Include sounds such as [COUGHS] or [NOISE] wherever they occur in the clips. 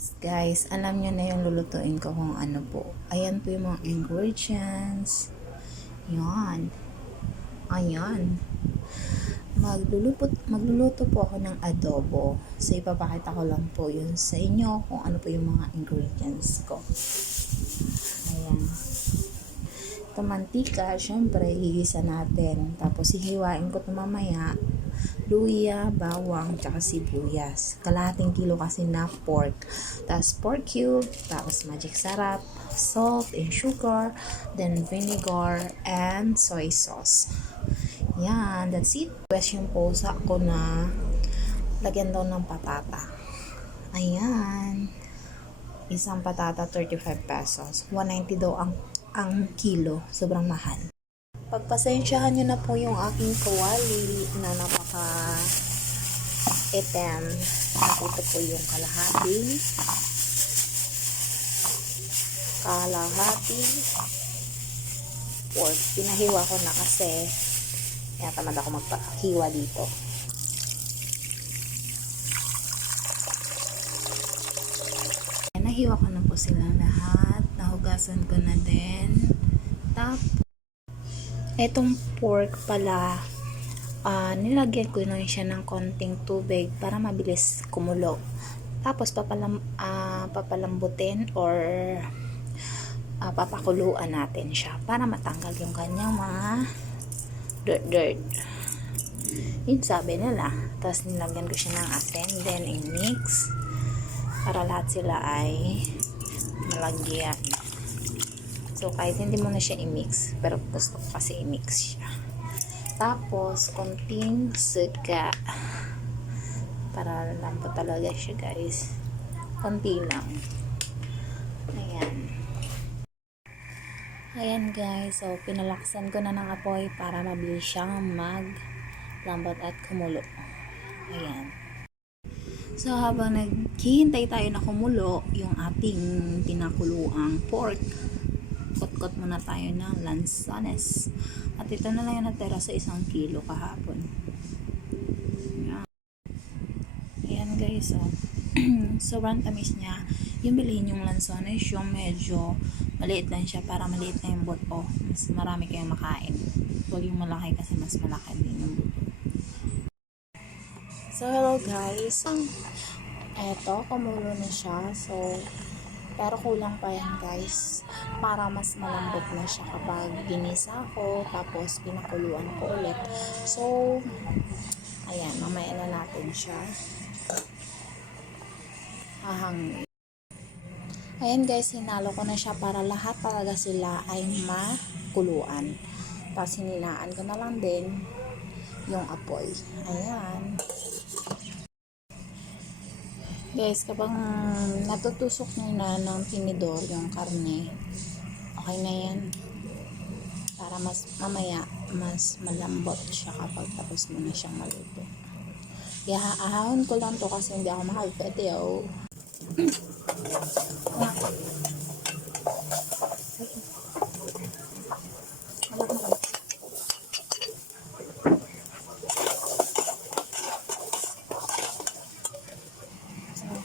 Guys, alam nyo na yung lulutuin ko kung ano po. Ayan po yung mga ingredients. Yan. Ayan. Maglulupot, magluluto po ako ng adobo. So, ipapakita ko lang po yun sa inyo kung ano po yung mga ingredients ko. Ayan. Ito mantika, syempre, higisa natin. Tapos, hihiwain ko ito mamaya. Luya, bawang, tsaka sibuyas. Kalahating kilo kasi na pork. Tapos, pork cube, tapos magic sarap, salt and sugar, then vinegar, and soy sauce. Yan, that's it. Question po sa ako na lagyan daw ng patata. Ayan. Isang patata, 35 pesos. 190 daw ang, ang kilo. Sobrang mahal. Pagpasensyahan nyo na po yung aking kawali na napaka item. Nakita po yung kalahati. Kalahati pork. Pinahiwa ko na kasi kaya tamad ako magpahiwa dito. Ayan, Nahiwa ko na po sila lahat. Nahugasan ko na din. Tapos, etong pork pala, ah, nilagyan ko na siya ng konting tubig para mabilis kumulo. Tapos, papalam, ah, papalambutin or ah, papakuluan natin siya para matanggal yung kanyang mga dirt dirt. Yun sabi nila. Tapos nilagyan ko siya ng asin, then i-mix para lahat sila ay malagyan. So, kahit hindi mo na siya i-mix, pero gusto ko kasi i-mix siya. Tapos, konting suka. Para lang po talaga siya, guys. Konti lang. Ayan. Ayan, guys. So, pinalaksan ko na ng apoy para mabilis siyang maglambot at kumulo. Ayan. So, habang naghihintay tayo na kumulo yung ating pinakuluang pork, kot-kot muna tayo ng lansones. At ito na lang yung natira sa isang kilo kahapon. Ayan, guys, oh. [CLEARS THROAT] sobrang tamis niya. Yung bilhin yung lansones, yung medyo maliit lang siya para maliit na yung buto. Mas marami kayong makain. Huwag yung malaki kasi mas malaki din yung buto. So, hello guys. Eto, kumulo na siya. So, pero kulang pa yan guys. Para mas malambot na siya kapag ginisa ko. Tapos, pinakuluan ko ulit. So, ayan, mamaya na natin siya. Ahang. Ayan guys, hinalo ko na siya para lahat talaga sila ay makuluan. Tapos, hininaan ko na lang din yung apoy. Ayan. Guys, kapag natutusok nyo na ng tinidor yung karne, okay na yan. Para mas mamaya, mas malambot siya kapag tapos mo na siyang maluto. Kaya ahahon ko lang to kasi hindi ako makag-video. [CLEARS THROAT]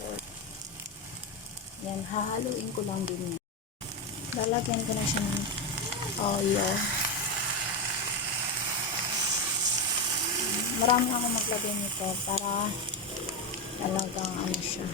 Pork. Yan, hahaluin ko lang din yan. Lalagyan ko na siya ng oil. Marami ako maglagay nito para talagang ano siya.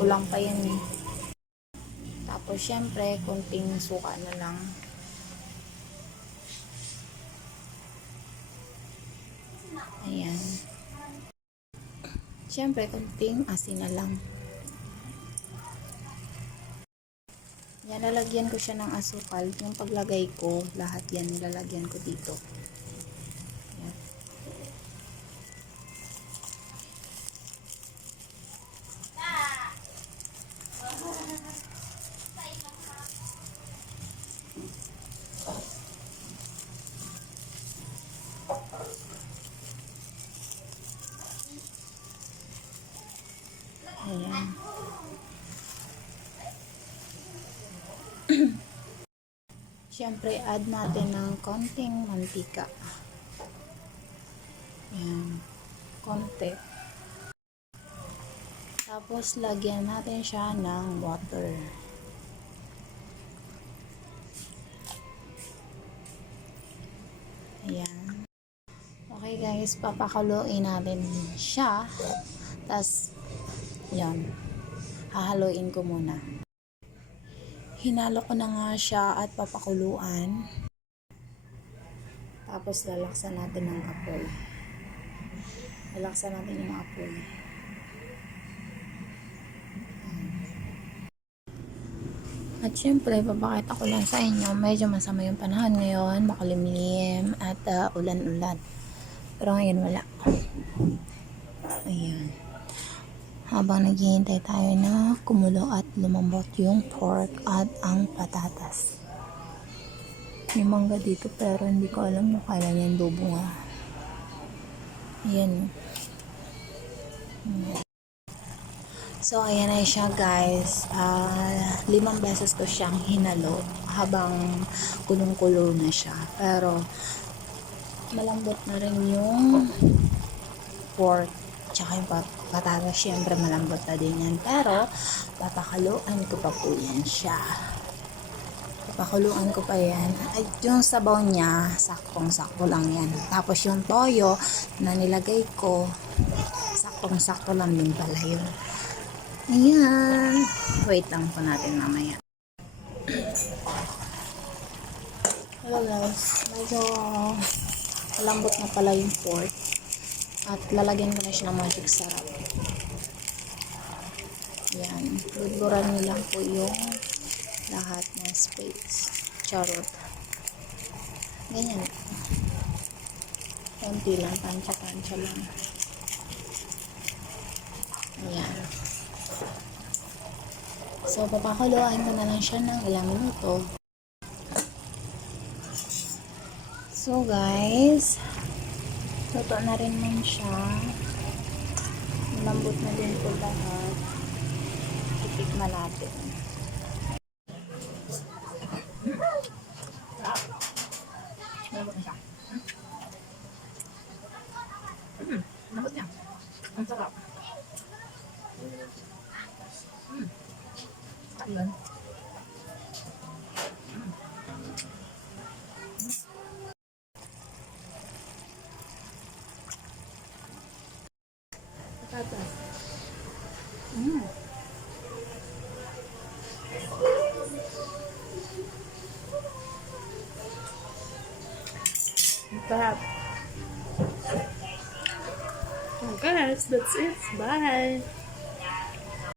Ulang pa yan eh. Tapos, syempre, konting suka na lang. Siyempre, konting asin na lang. Yan, lalagyan ko siya ng asukal. Yung paglagay ko, lahat yan nilalagyan ko dito. Yan. Ayan. [COUGHS] Siyempre, add natin ng konting mantika. Ayan. Konti. Tapos, lagyan natin siya ng water. Ayan. Okay guys, papakuluin natin siya. Tapos, yan. Hahaluin ko muna. Hinalo ko na nga siya at papakuluan. Tapos, lalaksan natin ng apoy. Lalaksan natin yung apoy. At syempre, papakita ko lang sa inyo, medyo masama yung panahon ngayon, makulimlim at ah, ulan-ulan. Pero ngayon wala. Ayan. Habang naghihintay tayo na kumulo at lumambot yung pork at ang patatas. May mangga dito pero hindi ko alam kung kailan yung dubo nga. Ayan. So, ayan na siya guys. Ah, limang beses ko siyang hinalo habang kulong-kulo na siya. Pero, malambot na rin yung pork. Tsaka yung pat- patatas, syempre malambot na din yan. Pero, papakaluan ko pa po yan siya. Papakuluan ko pa yan. At yung sabaw niya, saktong-sakto lang yan. Tapos yung toyo na nilagay ko, saktong-sakto lang din pala yun. Ayan. Wait lang po natin mamaya. Hello guys. Medyo malambot na pala yung pork. At lalagyan ko na siya ng magic sarap. Ayan. Buburan niyo lang po yung lahat ng space. Charot. Ganyan. Konti lang. Tansya-tansya lang. Ayan. So, papakuluan ko na lang siya ng ilang minuto. So, guys, luto na rin man siya. Malambot na din po lahat. Titikman natin. Malambot na siya. Mm, malambot niya. Ang. Patatas. Mm. Sarap. Oh, guys, that's it. Bye.